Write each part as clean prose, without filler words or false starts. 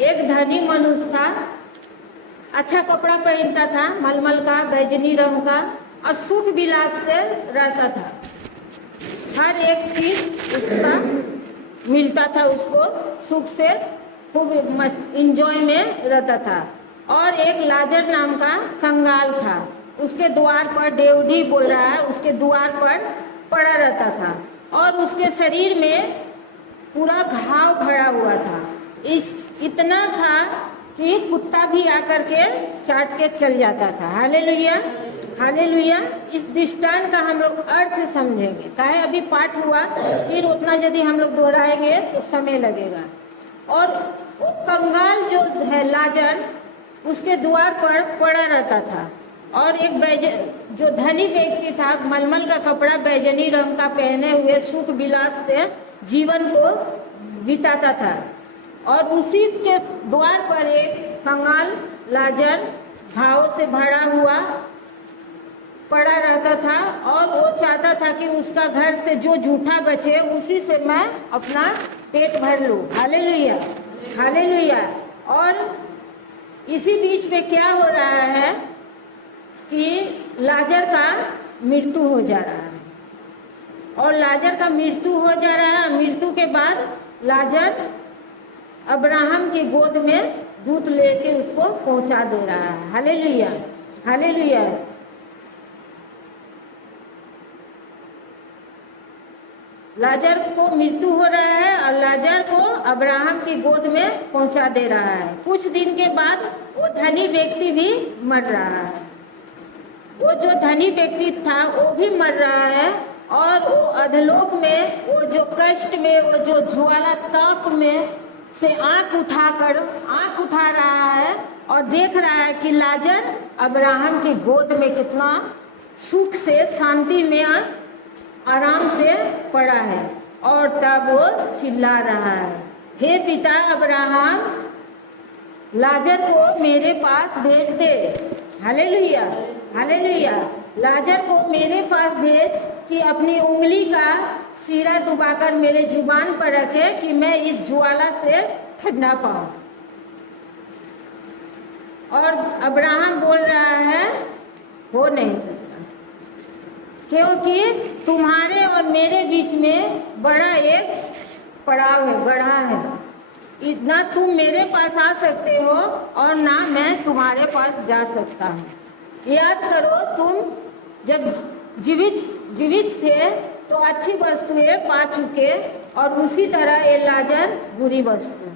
एक धनी मनुष्य था, अच्छा कपड़ा पहनता था, मलमल का, बैजनी रंग का, और सुख विलास से रहता था। हर एक चीज उसका मिलता था, उसको सुख से खूब मस्त इंजॉय में रहता था। और एक लाजर नाम का कंगाल था, उसके द्वार पर, डेवढ़ी बोल रहा है, उसके द्वार पर पड़ा रहता था और उसके शरीर में पूरा घाव भरा हुआ था। इतना था कि कुत्ता भी आकर के चाट के चल जाता था। Hallelujah, hallelujah. इस दृष्टांत का हम लोग अर्थ समझेंगे, काहे अभी पाठ हुआ, फिर उतना यदि हम लोग दोहराएंगे तो समय लगेगा। और वो कंगाल जो है लाजर, उसके द्वार पर पड़ा रहता था और एक जो धनी व्यक्ति था, मलमल का कपड़ा बैजनी रंग का पहने हुए सुख विलास से जीवन को बिताता था। और उसी के द्वार पर एक कंगाल लाजर घाव से भरा हुआ पड़ा रहता था और वो चाहता था कि उसका घर से जो जूठा बचे उसी से मैं अपना पेट भर लूँ। Hallelujah, hallelujah. और इसी बीच में क्या हो रहा है कि लाजर का मृत्यु हो जा रहा है और लाजर का मृत्यु हो जा रहा है। मृत्यु के बाद लाजर अब्राहम की गोद में दूध लेके उसको पहुंचा दे रहा है। Hallelujah, hallelujah. लाजर को मृत्यु हो रहा है और लाजर को अब्राहम की गोद में पहुंचा दे रहा है। कुछ दिन के बाद वो धनी व्यक्ति भी मर रहा है। वो जो धनी व्यक्ति था वो भी मर रहा है और वो अधलोक में, वो जो कष्ट में, वो जो ज्वाला ताप में से आंख उठा रहा है और देख रहा है कि लाजर अब्राहम की गोद में कितना सुख से, शांति में, आराम से पड़ा है। और तब वो चिल्ला रहा है, हे पिता अब्राहम, लाजर को मेरे पास भेज दे। Hallelujah, hallelujah. लाजर को मेरे पास भेज कि अपनी उंगली का सीरा डुबाकर मेरे जुबान पर रखे कि मैं इस ज्वाला से ठंडा पाऊं। और अब्राहम बोल रहा है, हो नहीं सकता, क्योंकि तुम्हारे और मेरे बीच में बड़ा एक पड़ाव है, गड्ढा है। इतना तुम मेरे पास आ सकते हो और ना मैं तुम्हारे पास जा सकता हूँ। याद करो, तुम जब जीवित थे तो अच्छी वस्तुएं पा चुके और उसी तरह ये लाजर बुरी वस्तु,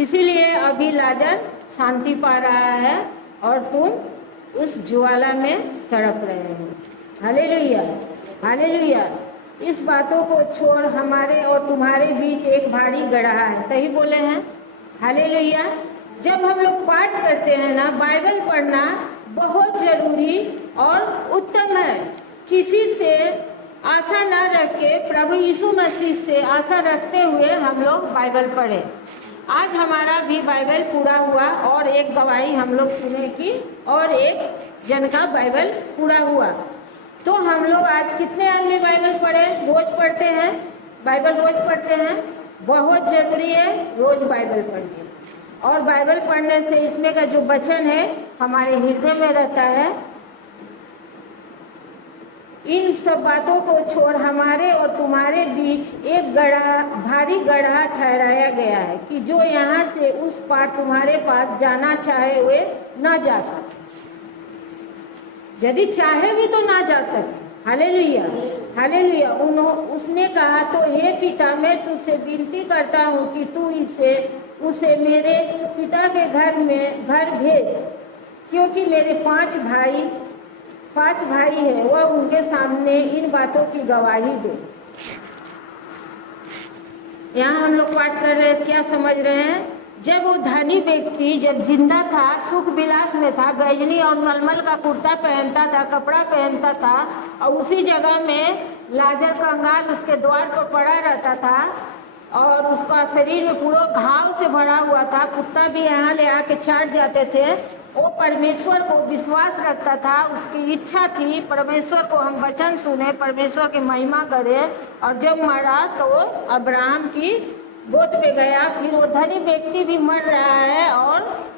इसीलिए अभी लाजर शांति पा रहा है और तुम उस ज्वाला में तड़प रहे हो। Hallelujah, hallelujah. इस बातों को छोड़ हमारे और तुम्हारे बीच एक भारी गड्ढा है। सही बोले हैं, हालेलुया। जब हम लोग पाठ करते हैं ना, बाइबल पढ़ना बहुत जरूरी और उत्तम है। किसी से आशा न रख के, प्रभु यीशु मसीह से आशा रखते हुए हम लोग बाइबल पढ़े। आज हमारा भी बाइबल पूरा हुआ और एक गवाही हम लोग सुने की और एक जन का बाइबल पूरा हुआ। तो हम लोग आज कितने आदमी बाइबल पढ़े? रोज पढ़ते हैं, बाइबल रोज पढ़ते हैं। बहुत जरूरी है रोज बाइबल पढ़िए। और बाइबल पढ़ने से इसमें का जो वचन है हमारे हृदय में रहता है। इन सब बातों को छोड़ हमारे और तुम्हारे बीच एक गड्ढा, भारी गड्ढा ठहराया गया है कि जो यहाँ से उस पार तुम्हारे पास जाना चाहे वे न जा सके। यदि चाहे भी तो ना जा सके। Hallelujah, hallelujah. उसने कहा, तो हे पिता, मैं तुझसे विनती करता हूँ कि तू उसे मेरे पिता के घर भेज, क्योंकि मेरे पांच भाई हैं, वह उनके सामने इन बातों की गवाही दे। यहाँ हम लोग पाठ कर रहे हैं, क्या समझ रहे हैं? जब वो धनी व्यक्ति जब जिंदा था, सुख विलास में था, बैजनी और मलमल का कुर्ता पहनता था, कपड़ा पहनता था, और उसी जगह में लाजर कंगाल उसके द्वार पर पड़ा रहता था और उसका शरीर में पूरा घाव से भरा हुआ था। कुत्ता भी यहाँ ले आके चाट जाते थे। वो परमेश्वर को विश्वास रखता था, उसकी इच्छा थी परमेश्वर को हम वचन सुने, परमेश्वर की महिमा करें। और जब मरा तो अब्राहम की गोद में गया। फिर वो धनी व्यक्ति भी मर रहा है और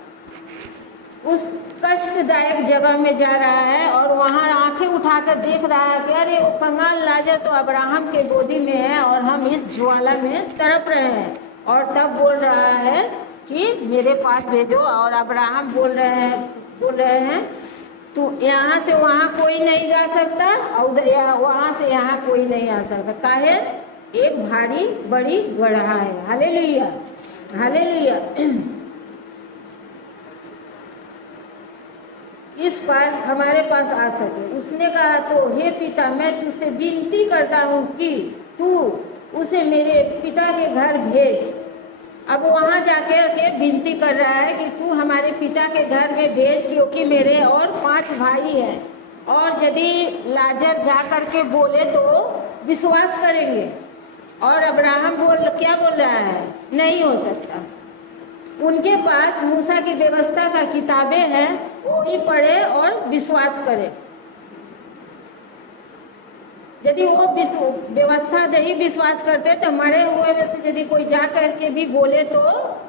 उस कष्टदायक जगह में जा रहा है और वहाँ आंखें उठाकर देख रहा है कि अरे वो कंगाल लाजर तो अब्राहम के गोदी में है और हम इस ज्वाला में तड़प रहे हैं। और तब बोल रहा है कि मेरे पास भेजो। और अब्राहम बोल रहे हैं तो यहाँ से वहाँ कोई नहीं जा सकता और उधर वहाँ से यहाँ कोई नहीं आ सकता। काहे? एक भारी बड़ी गड्ढा है। Hallelujah, hallelujah. इस पार हमारे पास आ सके। उसने कहा तो हे पिता, मैं तुझसे विनती करता हूँ कि तू उसे मेरे पिता के घर भेज। अब वहाँ जाके के विनती कर रहा है कि तू हमारे पिता के घर में भेज, क्योंकि मेरे और 5 भाई हैं और यदि लाजर जा करके बोले तो विश्वास करेंगे। और अब्राहम क्या बोल रहा है? नहीं हो सकता। उनके पास मूसा की व्यवस्था का किताबें हैं, वो ही पढ़े और विश्वास करे। यदि वो व्यवस्था नहीं विश्वास करते तो मरे हुए में से यदि कोई जा करके भी बोले तो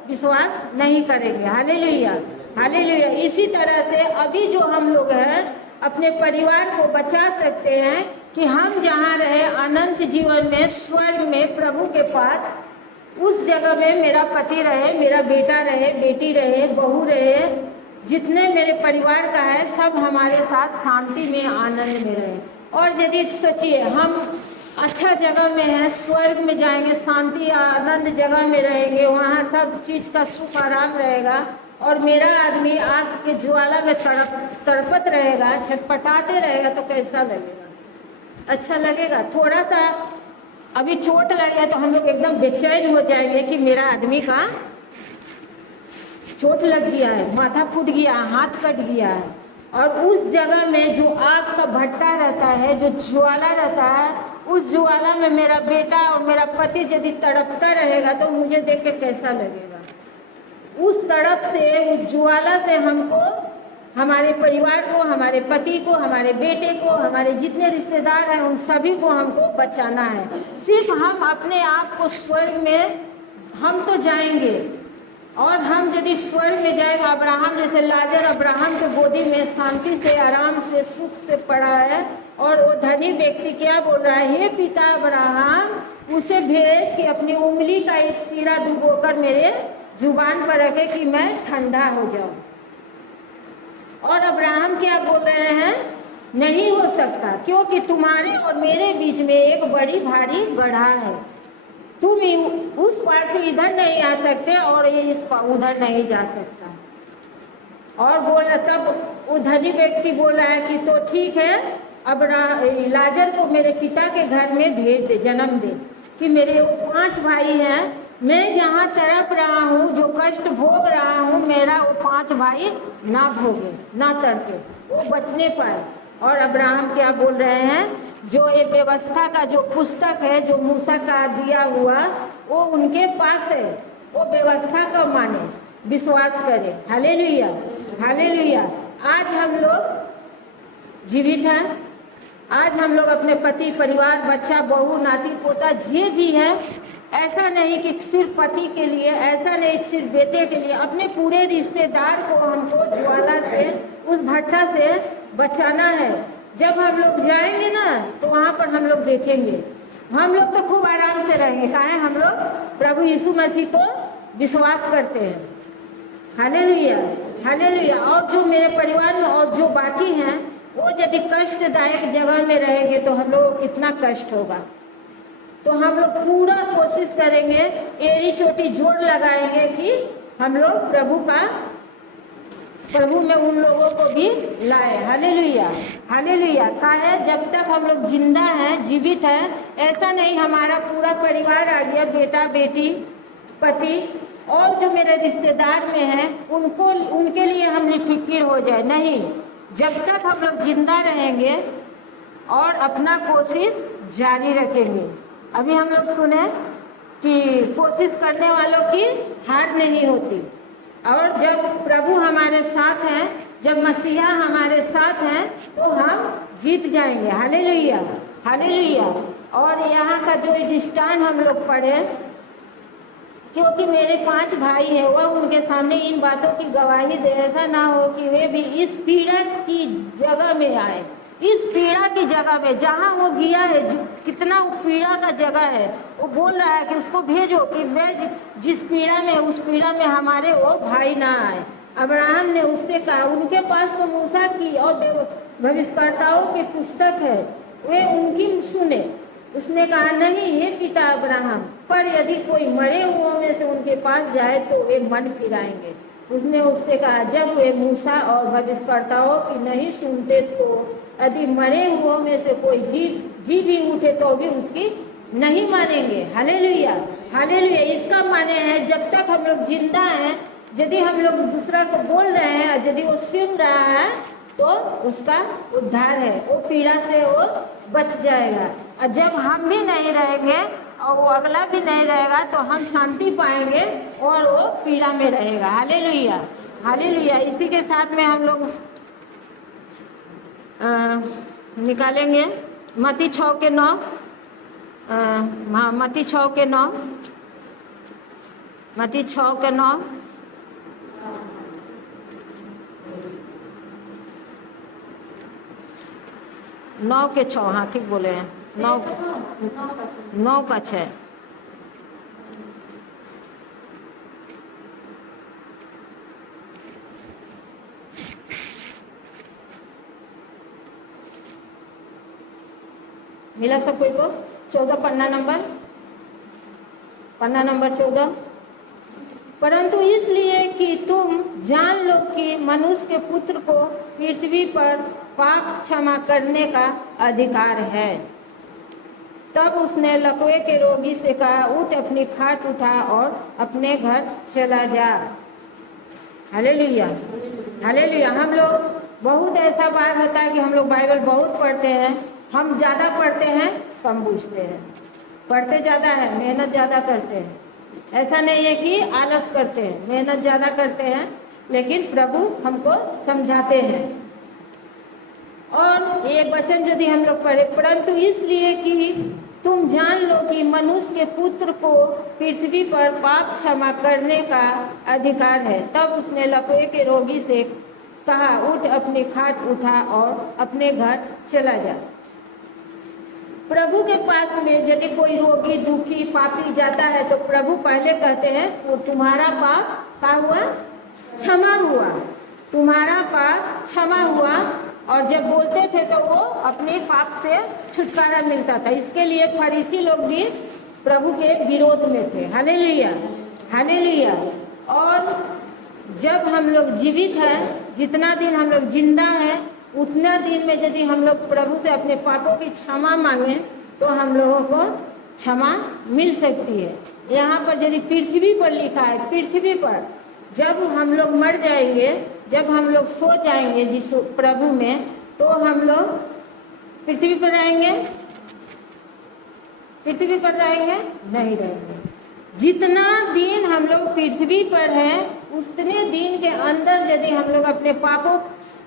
विश्वास नहीं करेंगे। Hallelujah, hallelujah. इसी तरह से अभी जो हम लोग हैं अपने परिवार को बचा सकते हैं कि हम जहाँ रहे अनंत जीवन में, स्वर्ग में, प्रभु के पास, उस जगह में मेरा पति रहे, मेरा बेटा रहे, बेटी रहे, बहू रहे, जितने मेरे परिवार का है सब हमारे साथ शांति में, आनंद में रहे। और यदि सोचिए हम अच्छा जगह में हैं, स्वर्ग में जाएंगे, शांति आनंद जगह में रहेंगे, वहाँ सब चीज़ का सुख आराम रहेगा और मेरा आदमी आग के ज्वाला में तड़पत रहेगा, छटपटाते रहेगा, तो कैसा लगेगा? अच्छा लगेगा? थोड़ा सा अभी चोट लगे तो हम लोग एकदम बेचैन हो जाएंगे कि मेरा आदमी का चोट लग गया है, माथा फूट गया, हाथ कट गया है। और उस जगह में जो आग का भट्टा रहता है, जो ज्वाला रहता है, उस ज्वाला में मेरा बेटा और मेरा पति यदि तड़पता रहेगा तो मुझे देख के कैसा लगेगा? उस तड़प से, उस ज्वाला से हमको, हमारे परिवार को, हमारे पति को, हमारे बेटे को, हमारे जितने रिश्तेदार हैं उन सभी को हमको बचाना है। सिर्फ हम अपने आप को स्वर्ग में हम तो जाएंगे और हम यदि स्वर्ग में जाएंगे, अब्राहम जैसे लाजर अब्राहम के गोदी में शांति से, आराम से, सुख से पड़ा है और वो धनी व्यक्ति क्या बोल रहा है? हे पिता अब्राहम, उसे भेज कि अपनी उंगली का एक सीरा डुबोकर मेरे जुबान पर रखे कि मैं ठंडा हो जाऊं। और अब्राहम क्या बोल रहे हैं? नहीं हो सकता, क्योंकि तुम्हारे और मेरे बीच में एक बड़ी भारी गड्ढा है। तुम उस पार से इधर नहीं आ सकते और ये इस पार उधर नहीं जा सकता। और बोला, तब वो धनी व्यक्ति बोल रहा है कि तो ठीक है, अब लाजर को मेरे पिता के घर में भेज दे, जन्म दे, कि मेरे 5 भाई हैं, मैं जहाँ तड़प रहा हूँ, जो कष्ट भोग रहा हूँ, मेरा वो 5 भाई ना भोगे, ना तड़पे, वो बचने पाए। और अब्राहम क्या बोल रहे हैं? जो ये व्यवस्था का जो पुस्तक है, जो मूसा का दिया हुआ, वो उनके पास है, वो व्यवस्था का माने, विश्वास करें। Hallelujah, hallelujah. आज हम लोग जीवित हैं, आज हम लोग अपने पति, परिवार, बच्चा, बहू, नाती, पोता जे भी है, ऐसा नहीं कि सिर्फ पति के लिए, ऐसा नहीं सिर्फ बेटे के लिए, अपने पूरे रिश्तेदार को हमको ज्वाला से, उस भट्टा से बचाना है। जब हम लोग जाएंगे ना तो वहाँ पर हम लोग देखेंगे, हम लोग तो खूब आराम से रहेंगे। काहे? हम लोग प्रभु यीशु मसीह को विश्वास करते हैं। Hallelujah, hallelujah. और जो मेरे परिवार में और जो बाकी हैं, वो यदि कष्टदायक जगह में रहेंगे तो हम लोग को कितना कष्ट होगा। तो हम लोग पूरा कोशिश करेंगे, एड़ी चोटी जोड़ लगाएंगे कि हम लोग प्रभु में उन लोगों को भी लाए। Hallelujah, hallelujah. का है, जब तक हम लोग जिंदा हैं, जीवित हैं, ऐसा नहीं हमारा पूरा परिवार आ गया, बेटा, बेटी, पति और जो मेरे रिश्तेदार में हैं, उनके लिए हम निफिक्र हो जाए। नहीं, जब तक हम लोग जिंदा रहेंगे और अपना कोशिश जारी रखेंगे। अभी हम लोग सुने कि कोशिश करने वालों की हार नहीं होती। और जब प्रभु हमारे साथ हैं, जब मसीहा हमारे साथ हैं, तो हम जीत जाएंगे। Hallelujah, hallelujah. और यहाँ का जो दृष्टांत हम लोग पढ़े, क्योंकि मेरे 5 भाई हैं, वह उनके सामने इन बातों की गवाही दे, ऐसा ना हो कि वे भी इस पीड़ा की जगह में आए। इस पीड़ा की जगह में जहाँ वो गया है, कितना पीड़ा का जगह है, वो बोल रहा है कि उसको भेजो कि मैं जिस पीड़ा में, उस पीड़ा में हमारे वो भाई ना आए। अब्राहम ने उससे कहा, उनके पास तो मूसा की और भविष्यद्वक्ताओं की पुस्तक है, वे उनकी सुने। उसने कहा, नहीं हे पिता अब्राहम, पर यदि कोई मरे हुओं में से उनके पास जाए तो वे मन फिराएंगे। उसने उससे कहा, जब वे मूसा और भविष्यद्वक्ताओं की नहीं सुनते तो यदि मरे हुओं में से कोई जी भी उठे तो भी उसकी नहीं मानेंगे। Hallelujah, hallelujah. इसका माने है जब तक हम लोग जिंदा हैं, यदि हम लोग दूसरा को बोल रहे हैं, यदि वो सुन रहा है तो उसका उद्धार है, वो पीड़ा से वो बच जाएगा। और जब हम भी नहीं रहेंगे और वो अगला भी नहीं रहेगा तो हम शांति पाएंगे और वो पीड़ा में रहेगा। Hallelujah, hallelujah. इसी के साथ में हम लोग निकालेंगे मत्ती 6:9, मत्ती 6:9, मत्ती 6:9। 9:6, हाँ ठीक बोले हैं, 9:6। मिला सब कोई को? 14 पन्ना नंबर 14। परंतु इसलिए कि तुम जान लो कि मनुष्य के पुत्र को पृथ्वी पर पाप क्षमा करने का अधिकार है। तब उसने लकवे के रोगी से कहा, उठ अपनी खाट उठा और अपने घर चला जा। Hallelujah, hallelujah. हम लोग बहुत ऐसा बार होता है कि हम लोग बाइबल बहुत पढ़ते हैं, हम ज़्यादा पढ़ते हैं कम बुझते हैं, पढ़ते ज़्यादा है मेहनत ज़्यादा करते हैं। ऐसा नहीं है कि आलस करते हैं, मेहनत ज़्यादा करते हैं, लेकिन प्रभु हमको समझाते हैं। और ये वचन यदि हम लोग पढ़े, परंतु इसलिए कि तुम जान लो कि मनुष्य के पुत्र को पृथ्वी पर पाप क्षमा करने का अधिकार है। तब उसने लकवे के रोगी से कहा, उठ अपनी खाट उठा और अपने घर चला जा। प्रभु के पास में यदि कोई रोगी, दुखी, पापी जाता है तो प्रभु पहले कहते हैं, वो तुम्हारा पाप क्या हुआ? क्षमा हुआ, तुम्हारा पाप क्षमा हुआ। और जब बोलते थे तो वो अपने पाप से छुटकारा मिलता था। इसके लिए फरीसी लोग भी प्रभु के विरोध में थे। Hallelujah, hallelujah. और जब हम लोग जीवित हैं, जितना दिन हम लोग जिंदा हैं, उतना दिन में यदि हम लोग प्रभु से अपने पापों की क्षमा मांगें तो हम लोगों को क्षमा मिल सकती है। यहाँ पर यदि पृथ्वी पर लिखा है, पृथ्वी पर जब हम लोग मर जाएंगे, जब हम लोग सो जाएंगे जिस प्रभु में, तो हम लोग पृथ्वी पर रहेंगे? पृथ्वी पर रहेंगे? नहीं रहेंगे। जितना दिन हम लोग पृथ्वी पर हैं, उतने दिन के अंदर यदि हम लोग अपने पापों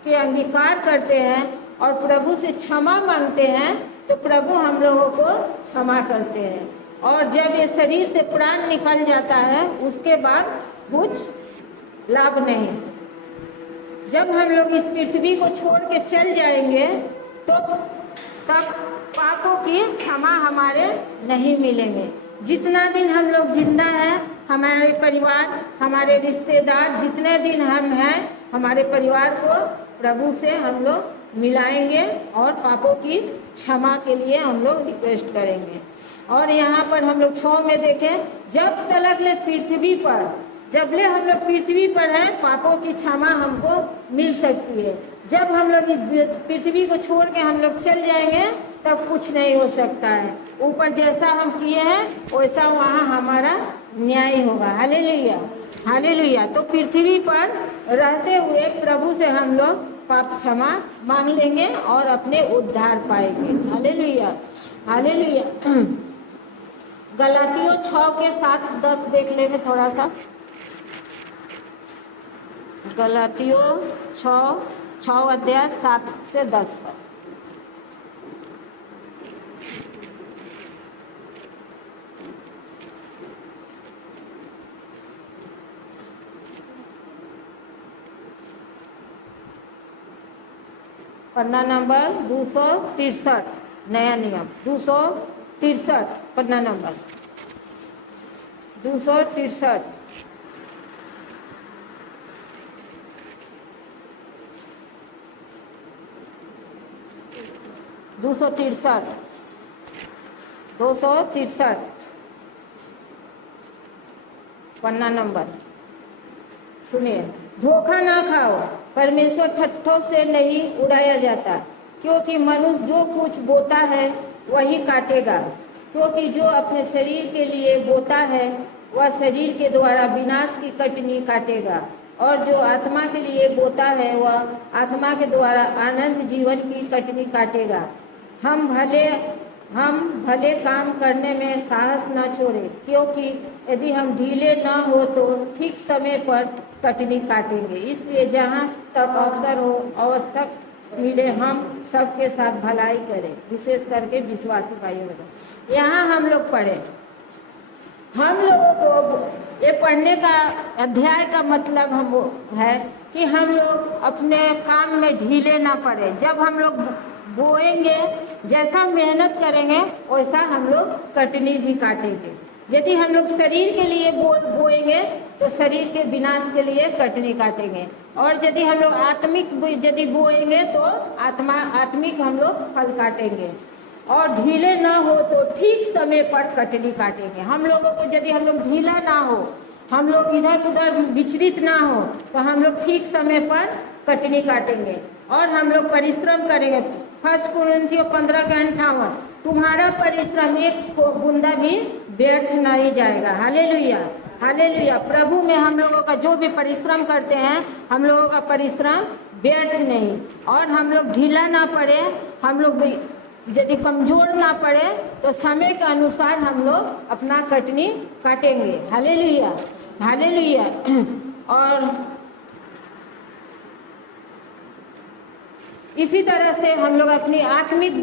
के अंगीकार करते हैं और प्रभु से क्षमा मांगते हैं तो प्रभु हम लोगों को क्षमा करते हैं। और जब ये शरीर से प्राण निकल जाता है, उसके बाद कुछ लाभ नहीं। जब हम लोग इस पृथ्वी को छोड़ के चल जाएंगे तो तब पापों की क्षमा हमारे नहीं मिलेंगे। जितना दिन हम लोग जिंदा हैं, हमारे परिवार, हमारे रिश्तेदार, जितने दिन हम हैं, हमारे परिवार को प्रभु से हम लोग मिलाएंगे और पापों की क्षमा के लिए हम लोग रिक्वेस्ट करेंगे। और यहाँ पर हम लोग 6 में देखें, जब तलक ले पृथ्वी पर, जब ले हम लोग पृथ्वी पर हैं, पापों की क्षमा हमको मिल सकती है। जब हम लोग पृथ्वी को छोड़ के हम लोग चल जाएंगे तब कुछ नहीं हो सकता है। ऊपर जैसा हम किए हैं वैसा वहाँ हमारा न्याय होगा। Hallelujah, hallelujah. तो पृथ्वी पर रहते हुए प्रभु से हम लोग पाप क्षमा मांग लेंगे और अपने उद्धार पाएंगे। Hallelujah, hallelujah. गलातियों 6:7-10 देख लेंगे थोड़ा सा। गलातियों 6 अध्याय 7 से 10 पर। पन्ना नंबर 263, नया नियम 263, पन्ना नंबर 263। दो सौ तिरसठ, पन्ना नंबर। सुनिए, धोखा ना खाओ, परमेश्वर ठट्ठों से नहीं उड़ाया जाता, क्योंकि मनुष्य जो कुछ बोता है वही काटेगा। क्योंकि जो अपने शरीर के लिए बोता है वह शरीर के द्वारा विनाश की कटनी काटेगा, और जो आत्मा के लिए बोता है वह आत्मा के द्वारा अनंत जीवन की कटनी काटेगा। हम भले काम करने में साहस न छोड़ें, क्योंकि यदि हम ढीले न हो तो ठीक समय पर कटनी काटेंगे। इसलिए जहाँ तक अवसर हो, आवश्यक मिले, हम सबके साथ भलाई करें, विशेष करके विश्वासी भाइयों को। यहाँ हम लोग पढ़े, हम लोगों को ये पढ़ने का अध्याय का मतलब हम है कि हम लोग अपने काम में ढीले ना पड़े। जब हम लोग बोएंगे, जैसा मेहनत करेंगे वैसा हम लोग कटनी भी काटेंगे। यदि हम लोग शरीर के लिए बोएंगे तो शरीर के विनाश के लिए कटनी काटेंगे, और यदि हम लोग आत्मिक यदि बोएंगे तो आत्मिक हम लोग फल काटेंगे। और ढीले ना हो तो ठीक समय पर कटनी काटेंगे। हम लोगों को यदि हम लोग ढीला ना हो, हम लोग इधर उधर विचलित ना हो, तो हम लोग ठीक समय पर कटनी काटेंगे और हम लोग परिश्रम करेंगे। 1 कुरिन्थियों 15:58, तुम्हारा परिश्रम एक बूंदा भी व्यर्थ नहीं जाएगा। Hallelujah, hallelujah. प्रभु में हम लोगों का जो भी परिश्रम करते हैं, हम लोगों का परिश्रम व्यर्थ नहीं। और हम लोग ढीला ना पड़े, हम लोग यदि कमजोर ना पड़े तो समय के अनुसार हम लोग अपना कटनी काटेंगे। Hallelujah, hallelujah. और इसी तरह से हम लोग अपनी आत्मिक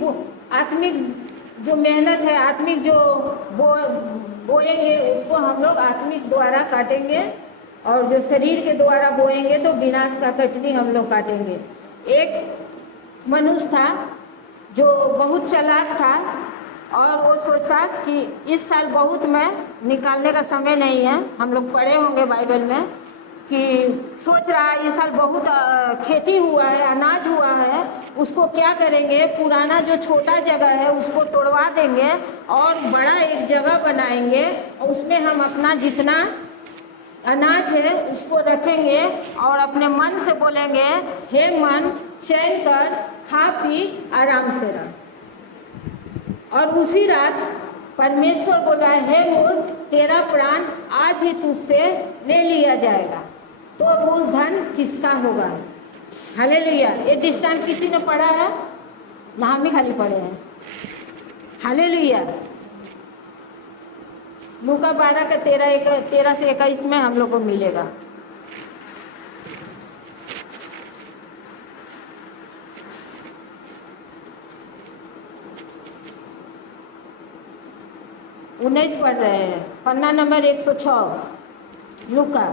जो मेहनत है, आत्मिक जो बोएंगे उसको हम लोग आत्मिक द्वारा काटेंगे, और जो शरीर के द्वारा बोएंगे तो विनाश का कटनी हम लोग काटेंगे। एक मनुष्य था जो बहुत चालाक था, और वो सोचा कि इस साल बहुत में निकालने का समय नहीं है। हम लोग पढ़े होंगे बाइबल में कि सोच रहा है इस साल बहुत खेती हुआ है, अनाज हुआ है, उसको क्या करेंगे, पुराना जो छोटा जगह है उसको तोड़वा देंगे और बड़ा एक जगह बनाएंगे, और उसमें हम अपना जितना अनाज है उसको रखेंगे और अपने मन से बोलेंगे, हे मन चैन कर, खा पी आराम से रह। और उसी रात परमेश्वर बोला, हे मूर्ख, तेरा प्राण आज ही तुझसे ले लिया जाएगा, तो उस धन किसका होगा। हालेलुया। ये दृष्टांत किसी ने पढ़ा है ना? हम ही खाली पढ़े हैं। हालेलुया। लूका 12 का 13 से 21 में हम लोग को मिलेगा। उन्नीस पढ़ रहे हैं, पन्ना नंबर 106, लूका।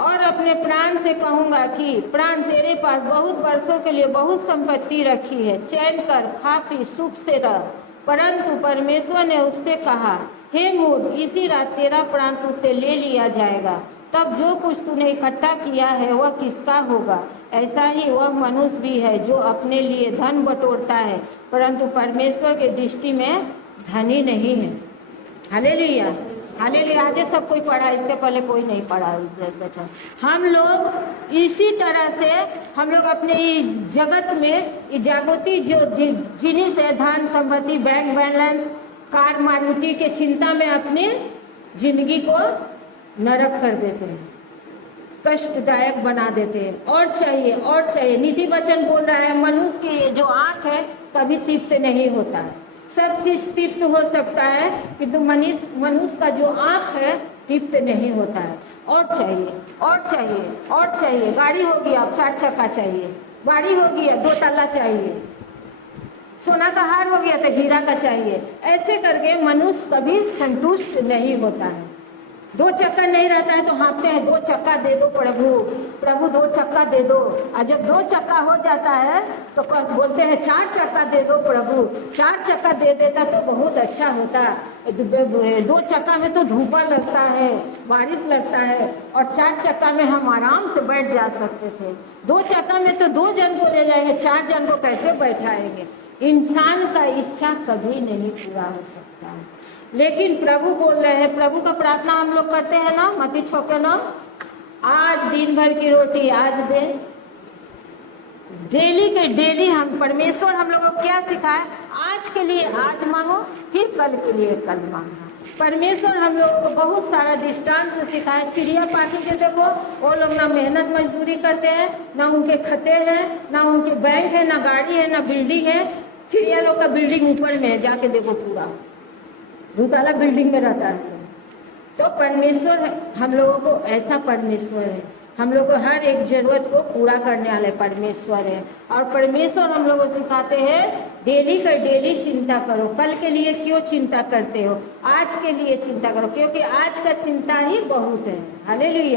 और अपने प्राण से कहूँगा कि प्राण, तेरे पास बहुत वर्षों के लिए बहुत संपत्ति रखी है, चैन कर, खा पी, सुख से रह। परंतु परमेश्वर ने उससे कहा, हे मूर्ख, इसी रात तेरा प्राण तुझसे ले लिया जाएगा, तब जो कुछ तूने इकट्ठा किया है वह किसका होगा। ऐसा ही वह मनुष्य भी है जो अपने लिए धन बटोरता है, परंतु परमेश्वर के दृष्टि में धनी नहीं है। Hallelujah, hallelujah. आज सब कोई पढ़ा, इसके पहले कोई नहीं पढ़ा बच्चा। हम लोग इसी तरह से हम लोग अपने जगत में जागृति जो जिनिस है, धन संपत्ति, बैंक बैलेंस, कार मारुति के चिंता में अपनी जिंदगी को नरक कर देते हैं, कष्टदायक बना देते हैं। और चाहिए। नीति वचन बोल रहा है, मनुष्य की जो आँख है कभी तृप्त नहीं होता है। सब चीज तृप्त हो सकता है, किंतु मनुष्य का जो आँख है तृप्त नहीं होता है। और चाहिए। गाड़ी होगी, अब 4 चक्का चाहिए, गाड़ी होगी, 2 ताला चाहिए, सोना का हार हो गया तो हीरा का चाहिए। ऐसे करके मनुष्य कभी संतुष्ट नहीं होता है। दो चक्का नहीं रहता है तो हाँफते हैं, 2 चक्का दे दो प्रभु, प्रभु 2 चक्का दे दो। और जब 2 चक्का हो जाता है तो बोलते हैं 4 चक्का दे दो प्रभु, 4 चक्का दे देता तो बहुत अच्छा होता। 2 चक्का में तो धूपा लगता है, बारिश लगता है, और 4 चक्का में हम आराम से बैठ जा सकते थे। 2 चक्का में तो 2 जन को ले जाएंगे, 4 जन को कैसे बैठाएंगे? इंसान का इच्छा कभी नहीं पूरा हो सकता है। लेकिन प्रभु बोल रहे हैं, प्रभु का प्रार्थना हम लोग करते हैं ना, मती छोके ना, आज दिन भर की रोटी आज दे। डेली के डेली हम परमेश्वर हम लोगों को क्या सिखाए? आज के लिए आज मांगो, फिर कल के लिए कल मांगना। परमेश्वर हम लोगों को बहुत सारा दृष्टांत से सिखाए। चिड़िया पाखी के देखो, वो लोग ना मेहनत मजदूरी करते हैं, ना उनके खते हैं, ना उनके बैंक है, ना गाड़ी है, ना बिल्डिंग है। चिड़िया लोग का बिल्डिंग ऊपर में है, जाके देखो, पूरा 2 ताला बिल्डिंग में रहता है। तो परमेश्वर हम लोगों को ऐसा परमेश्वर है, हम लोग को हर एक जरूरत को पूरा करने वाले परमेश्वर है। और परमेश्वर हम लोग को सिखाते हैं डेली का डेली चिंता करो। कल के लिए क्यों चिंता करते हो? आज के लिए चिंता करो, क्योंकि आज का चिंता ही बहुत है। हालेलुया।